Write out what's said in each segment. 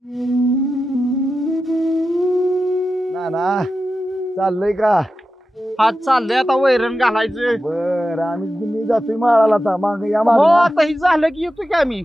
ना चाललंय का? हा चाललंय आता वैरण घालायचं. बर आम्ही जातोय माळाला आता माग या हो माग आता ही झालं की येतो की आम्ही.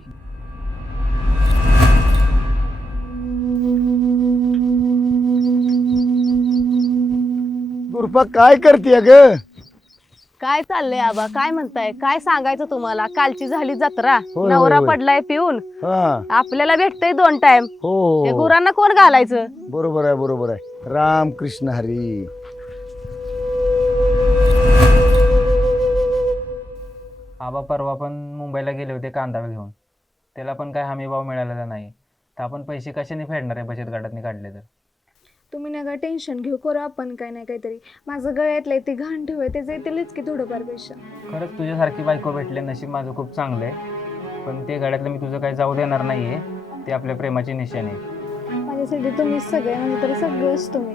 दुर्पा काय करते ग? काय चाललंय आबा? काय म्हणताय? काय सांगायचं तुम्हाला? कालची झाली जत्रा, होय, नवरा होय. पडलाय पिऊन. हा आपल्याला भेटतंय 2 टाइम. हो ते गुरांना कोण घालायचं? बरोबर आहे बरोबर आहे. राम कृष्ण हरी. आबा परवा पण मुंबईला गेले होते कांदा घेऊन. त्याला पण काय हमी भाव मिळालेला नाही. तर आपण पैसे कशाने फेडणार आहे बचत गटातने काढले तर? तुम्ही नका टेन्शन घेऊ, करू आपण काय नाही काहीतरी. माझं गळ्यातलं ते घाण ठेवूय त्याचे येतीलच की थोडंफार पैसे. खरंच तुझ्यासारखी बायको भेटले नशीब माझं खूप चांगलं आहे. पण ते गाड्यातलं मी तुझं काही जाऊ देणार नाही आहे. ते आपल्या प्रेमाची निशाणी आहे. माझ्यासाठी तुम्हीच सगळे, म्हणजे तर सगळंच तुम्ही.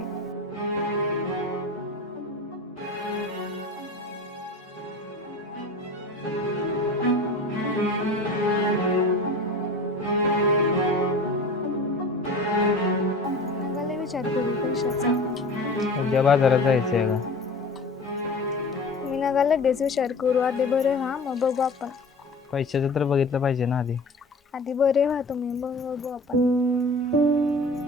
नका विचार करू पैशाचा. उद्या बाजारात जायचं आहे का? मी नका लगेच विचार करू. आधी बरे व्हा, मग बघू आपण. पैशाचं तर बघितलं पाहिजे ना आधी. आधी बरे व्हा तुम्ही, मग बघू आपण.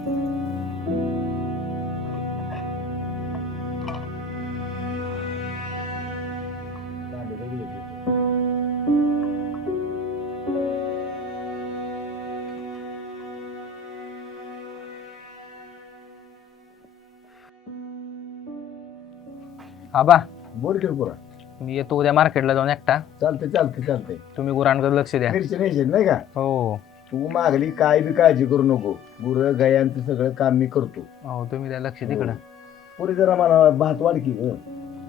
आबा बोल की पुरा. मी येतो उद्या मार्केटला जाऊन एकटा. चालते तुम्ही गुरांकडे लक्ष द्या. मिरची नाही नाही का? हो तू मागली काय बी काळजी करू नको. गुरं गायांचं सगळं काम मी करतो. हो तुम्ही द्या लक्ष तिकडं. पुढे जरा मला भात वाढ की ग.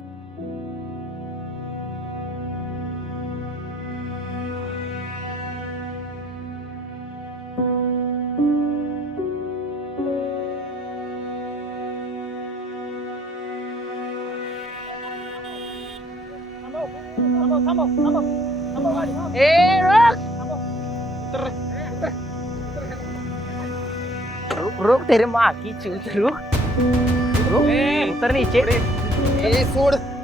रुक तेरे माँ की चूत रुक. रुक उतर नीचे. सोड